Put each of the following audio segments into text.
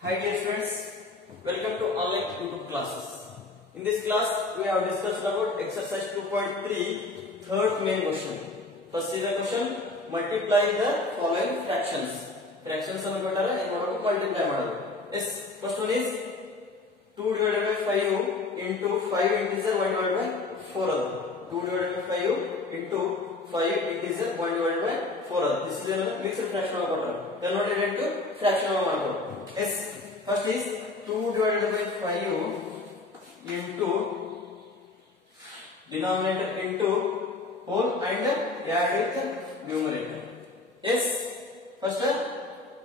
Hi dear students, welcome to online YouTube classes. In this class, we have discussed about exercise 2.3, third main question. First is the question, multiply the following fractions. Fractions are multiply. Yes, first one is 2 divided by 5 into 5 integer 1 divided by 4 other. 2 divided by 5 into 5 integer 1 divided by 4 other. This is a mixed fraction of order. Converted into fraction of order. Yes, first is 2 divided by 5 into denominator into whole and add with numerator. Yes, first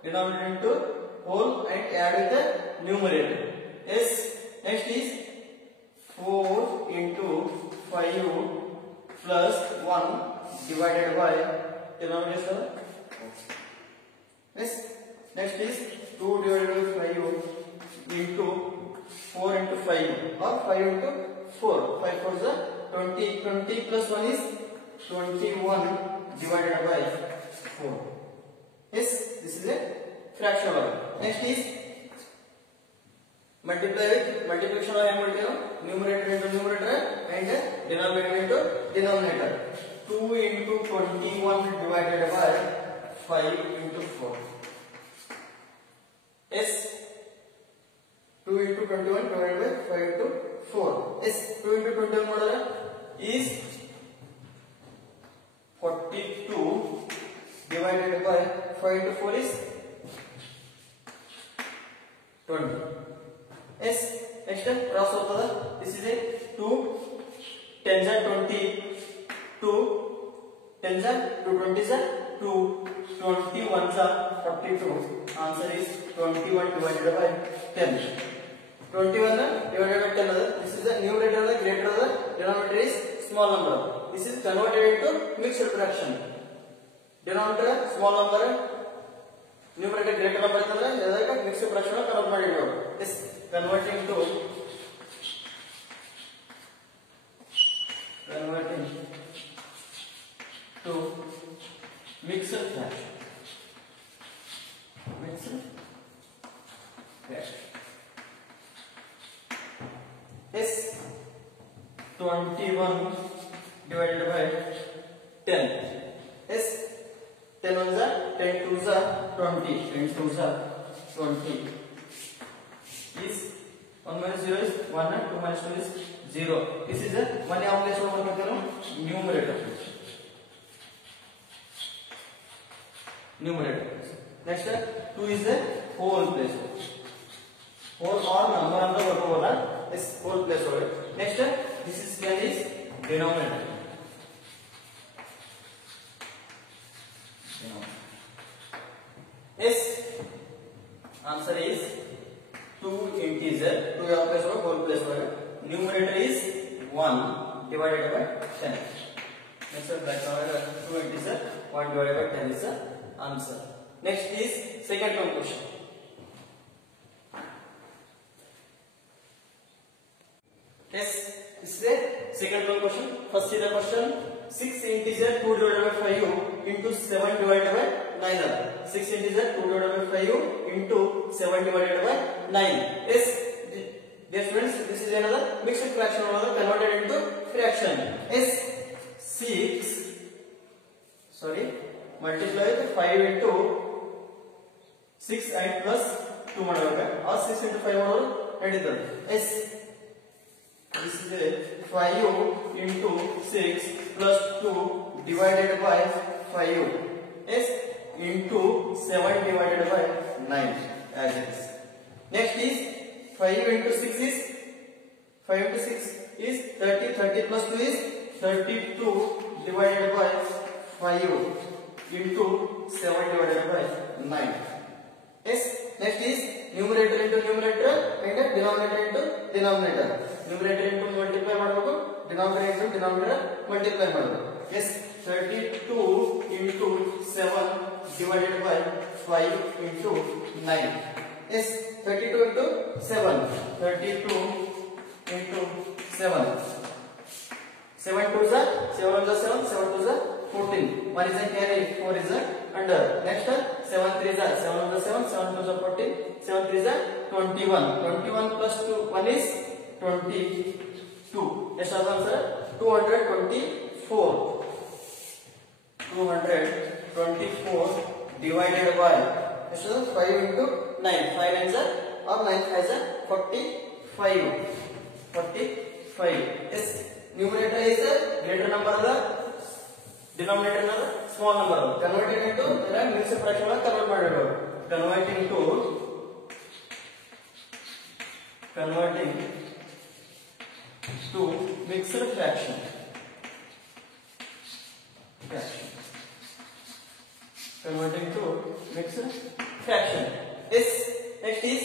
denominator into whole and add with the numerator. Yes, next is 4 into 5 plus 1 divided by denominator. Yes, next is 2 divided by 5 into 4 into 5 or 5 into 4. 5 4 is 20. 20 plus 1 is 21 divided by 4. Yes, this is a fraction order. Next is multiply with multiplication of numerator into numerator and denominator into denominator. 2 into 21 divided by 5 into 4. Yes, 2 into 21 divided by 5 into 4. Yes, 2 into 21 is 42 divided by 5 into 4 is 20. Yes, next cross over. This is a 2 10s are 20, 2 10s are 2 20s are 2, 21s are 42. Answer is 21 divided by 10. 21 divided by 10. This is the numerator, the greater, the denominator is small number. This is converted into mixed fraction. Denominator small number, numerator greater number is mixed fraction. Yes, converting to mixed fraction. Mixed fraction. Yes, 21 divided by 10. Yes, 10 1s are 10 2s are 20. 10 2s are 20. Is 1 minus 0 is 1 and 2 minus 2 is 0. This is a 1 place numerator. Numerator. Next 2 is a whole place. Whole or number of the word is whole place. Next this is denominator. Yes, answer is 2 integer, 2 place whole place. Numerator is 1 divided by 10. Next 2 integer 1 divided by 10 is the answer. Next is second term question. Yes, this is a second term question. First is the question, 6 integer 2 divided by 5 into 7 divided by 9. 6 integer 2 divided by 5 into 7 divided by 9. Yes, dear students, this is another mixed fraction or converted into fraction. Yes, 6 multiply with 5 into 6 and plus 2 or 6 into 5 yes, this is a 5 into 6 plus 2 divided by 5 yes, into 7 divided by 9 as it is. Next is 5 into 6 is 5 into 6 is 30. 30 plus 2 is 32 divided by 5 into 7 divided by 9. Yes, next is numerator into numerator and denominator into denominator. Numerator into multiply denominator into denominator multiply. Yes, 32 into 7 divided by 5 into 9. Yes, 32 into 7. 32 into 7. 7 2s are 7 1s are 7, 7 2s are 14. 1 is a carry, 4 is a under. Next 7 3s are 7 1 7, 7 2s are 14, 7 3s are 21. 21 plus 2 1 is 22. Yes, answer 224. 224 divided by 5 into 9. 5 9s are or 9 5s are 45. 45. Yes, numerator is a greater number, the denominator is a small number. Converting into mixed fraction convert ಮಾಡಬೇಕು. Converting to mixed fraction. Converting to mixed fraction. Yes, next is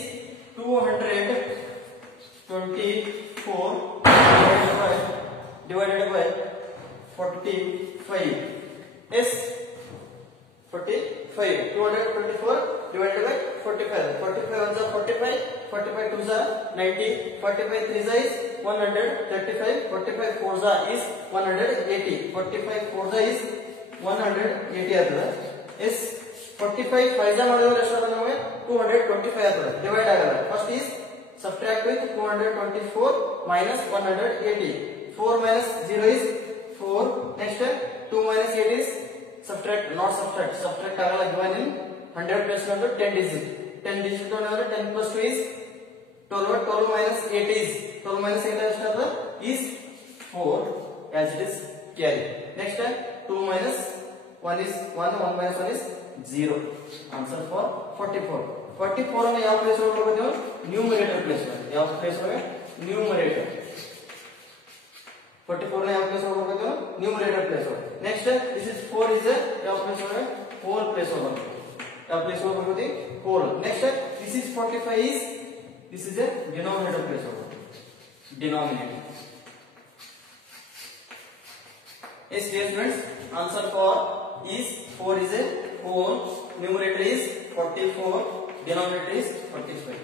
224 divided by 45. Yes, 45. 224 divided by 45. 45 ones are 45, 45 twos are 90, 45 threes are is 135, 45 fours are is 180, 45 fours are is 180 ಆಗ್ತದೆ. Yes, 45 5s ಮಾಡಿದ್ರೆ ಎಷ್ಟು ಬರ್ತದೆ ನಮಗೆ 225 ಆಗ್ತದೆ. Divide ಆಗಲ್ಲ. First is subtract with 224 minus 180. 4 minus 0 is 4. Next 2 minus 8 is subtract, not subtract. Subtract ಆಗಲ್ಲ. given in 100 plus 10 digit. 10 digit 10 plus 2 is 12. 12 minus 8 is 12 minus 8 is 4 as it is carry. Next 2 minus 1 is 1. 1 minus 1 is 0. Answer for 44. 44 ಅನ್ನು ಯಾವ place ಒಳಗೆ ಬರಬೇಕು? Numerator place ಒಳಗೆ. ಯಾವ place ಒಳಗೆ? Numerator. 44 ನ ಯಾವ ಪ್ಲೇಸ್ ಒಳಗೆ ಬರಬೇಕು? ನ್ಯೂಮರೇಟರ್ ಪ್ಲೇಸ್ ಒಳಗೆ. ನೆಕ್ಸ್ಟ್ this is 4 is ಯಾವ ಪ್ಲೇಸ್ ಒಳಗೆ? ಹೋಲ್ ಪ್ಲೇಸ್ ಒಳಗೆ ಬರಬೇಕು. ಯಾವ ಪ್ಲೇಸ್ ಒಳಗೆ ಬರಬೇಕು? Hole. Next this is 45 is this is a denominator place over. Denominator. Yes, dear friends, answer for is 4 is a whole. Numerator is 44. Denominator is 45.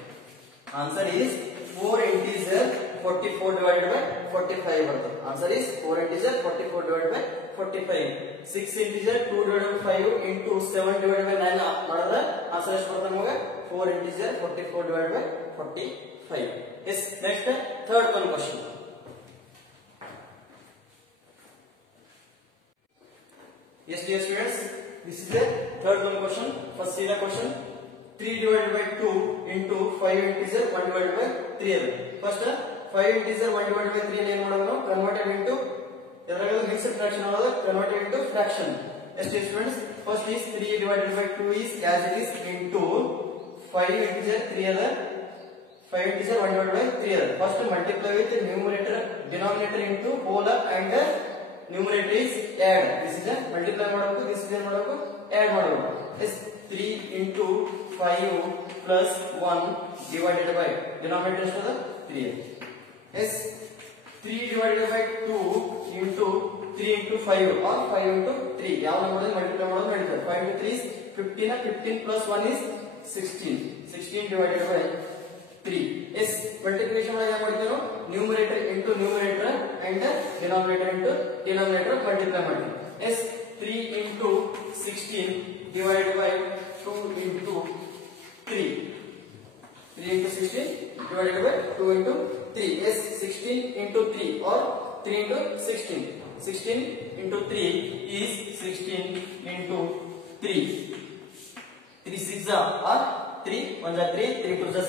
Answer is 4 integer 44 divided by 45. Answer is 4 integer 44 divided by 45. 6 integer 2 divided by 5 into 7 divided by 9 ಮಾಡಿದ್ರೆ answer ಎಷ್ಟು ಬರುತ್ತೆ ನಮಗೆ? 4 integer 44 divided by 45. Yes, next third one question. Yes, dear students, this is the third one question. First see the question. 3 divided by 2 into 5 integer 1 divided by 3 ಇದೆ. First 5 integer 1 divided by 3 ಏನು ಮಾಡೋದು ನಾವು? Converted into ಇದರಲ್ಲಿ mixed fraction ಆಗೋದು converted into fraction. Yes, dear students, first is 3 divided by 2 is as it is into 5 integer 3 ಇದೆ. 5 integer 1 divided by 3 ಇದೆ. First multiply with numerator denominator into whole and numerator is add. This is a multiply ಮಾಡಬೇಕು, this is ಏನು ಮಾಡಬೇಕು? Add ಮಾಡಬೇಕು. Yes, 3 into 5 plus 1 divided by denominator ಎಷ್ಟು 3. Yes, 3 divided by 2 into 3 into 5 or 5 into 3. ಯಾವ number multiply ಮಾಡೋದು ನಡೀತದೆ. 5 into 3 is 15. 15 plus 1 is 16. 16 divided by 3. Yes, multiplication ಒಳಗೆ ಮಾಡ್ತೀವಿ ನಾವು numerator into numerator and denominator into denominator multiply ಮಾಡ್ತೀವಿ. Yes, 3 into 16 divided by 2 into 3. 3 into 16 divided by 2 into 3. Yes, 16 into 3 or 3 into 16. 16 into 3 is 16 into 3. 3 6 or 3 1 3, 3 2 6,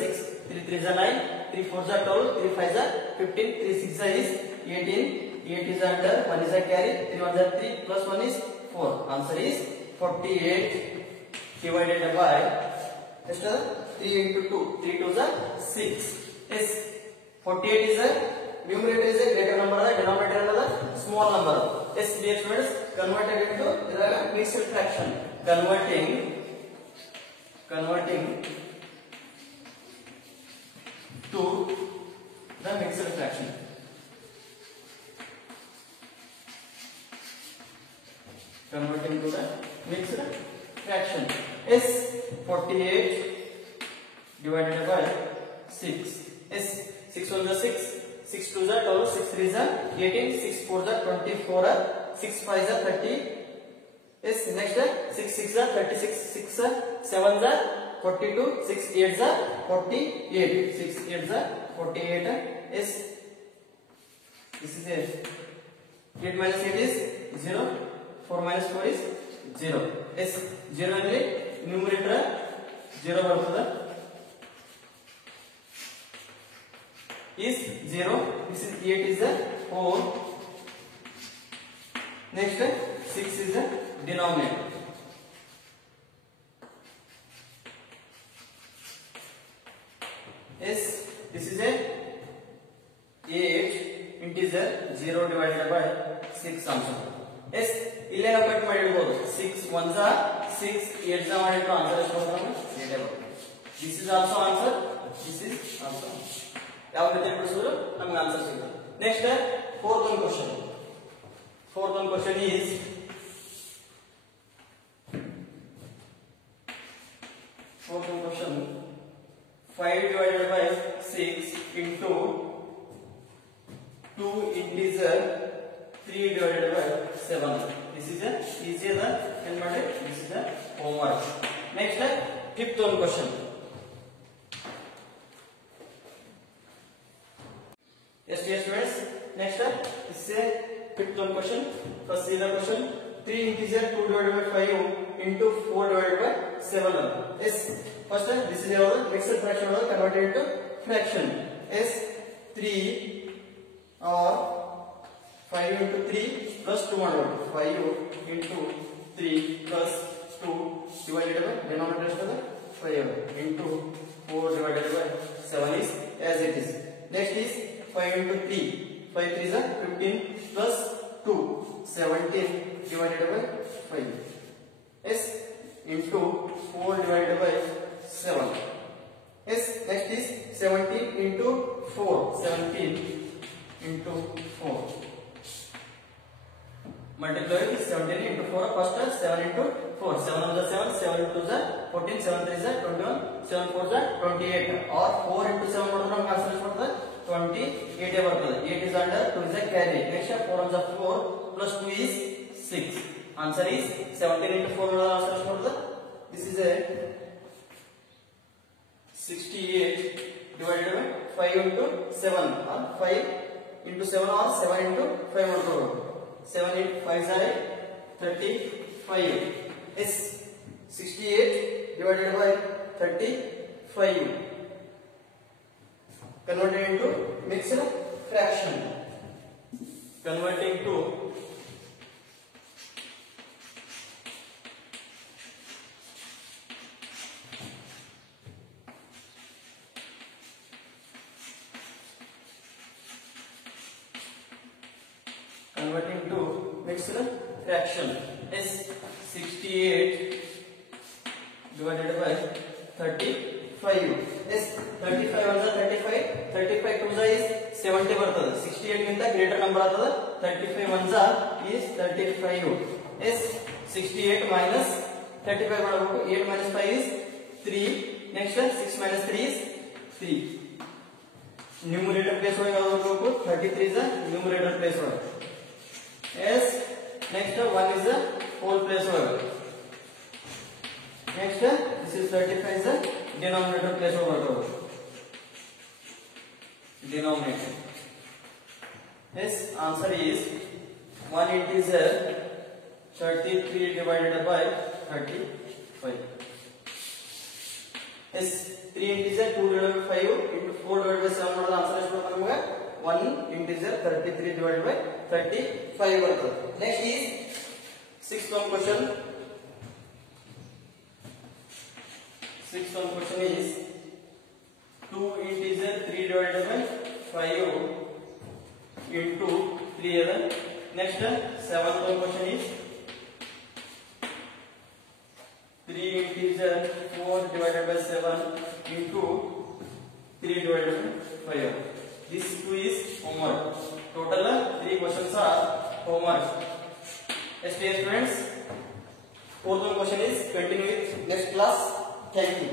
3 3 9, 3 4 12, 3 5 15, 3 6 is 18, 8 is under, 1 is a carry, 3 1 3 plus 1 is 4. Answer is 48 divided by 3 into 2, 3 2 6. Yes, 48 is a numerator is a greater number, denominator is a small number. Yes, dear students, converted into mixed fraction. Converting to the mixed fraction. Converting to the mixed fraction. Yes, 48 divided by 6. Yes, 6 1 is 6, 6 2 is 12, 6 3 is 18, 6 4 is 24, 6 5 is 30, Yes, next 6 6 are 36, 6 7 are 42, 6 8 are 48, 6 8 are 48. Yes, this is a 8 minus 8 is 0, 4 minus 4 is 0. Yes, 0 ಅಂದ್ರೆ numerator 0 ಬರ್ತದೆ. Is 0. This is 8 is the 4. Next 6 is the denominator. Yes, this is a 8 integer 0 divided by 6 answer. Yes, ಇಲ್ಲೇ ನಾವು cut ಮಾಡಿರಬಹುದು. 6 1s are 6, 8s are ಮಾಡಿದ್ರೆ answer ಎಷ್ಟು ಬರುತ್ತೆ? 8 ಬರುತ್ತೆ. This is also answer. This is also answer. ಯಾವ ರೀತಿ ಬಿಡಿಸಿದ್ರು ನಮಗೆ ಆನ್ಸರ್ ಸಿಗುತ್ತೆ. Next fourth one question. Fourth one question is fourth one question 5 divided by 6 into 2 integer 3 divided by 7. This is a easy the end ಮಾಡಿ. This is the homework. Next fifth one question. Yes friends, next this is a fifth one question. First see the question. 3 integer 2 divided by 5 into 4 divided by 7. Yes, first this is our mixed fraction converted into fraction. Yes, 3 or 5 into 3 plus 2 ಮಾಡಬಹುದು. 5 into 3 plus 2 divided by denominator 5 into 4 divided by 7 is as it is. Next is 5 into 3. 5 3 is 15 plus 2 17 divided by 5. Yes, into 4 divided by 7. Yes, next is 17 into 4. 17 into 4. Multiply 17 into 4. First 7 into 4. 7 on the 7. 7 into the 14. 7 3 is 21. 7 4 is 28. Or 4 into 7 ಮಾಡಿದ್ರೆ ನಮಗೆ answer ಎಷ್ಟು ಬರ್ತದೆ? 28 ಬರ್ತದೆ. 8 is under, 2 is a carry. Next 4 on the 4 plus 2 is 6. Answer is 17 into 4 ಮಾಡಿದ್ರೆ answer ಎಷ್ಟು ಬರ್ತದೆ? This is a 68 divided by 5 into 7 or 5 into 7 or 7 into 5 ಮಾಡ್ಕೊಳ್ಳೋದು. 7 into 5 is 35. Yes, 68 divided by 35 converted into mixed fraction. Converting to mixed fraction. Is 68 divided by 35. Yes, 35 on the 35. 35 to the is 70 ಬರ್ತದೆ. 68 ಗಿಂತ greater number ಆಗ್ತದೆ. 35 1 is 35. Yes, 68 minus 35 ಮಾಡಬೇಕು. 8 minus 5 is 3. Next 6 minus 3 is 3. Numerator place ಒಳಗೆ ಯಾವುದು ಬರಬೇಕು? 33 is numerator place ಒಳಗೆ. Yes, next 1 is the whole place over. Next this is 35 is the denominator place over. Denominator. Yes, answer is 1 integer 33 divided by 35. Yes, 3 integer 2 divided by 5 into 4 divided by 7 ಮಾಡಿದ್ರೆ answer ಎಷ್ಟು ಬರುತ್ತೆ ನಮಗೆ? 1 integer 33 divided by 35 ಬರ್ತದೆ. Next is sixth one question. Sixth one question is 2 integer 3 divided by 5 into 3 other. Next seventh one question is 3 integer 4 divided by 7 into 3 divided by 5. This 2 is homework. Total 3 questions are homework. Yes, dear students, fourth one question is continue with next class. Thank you.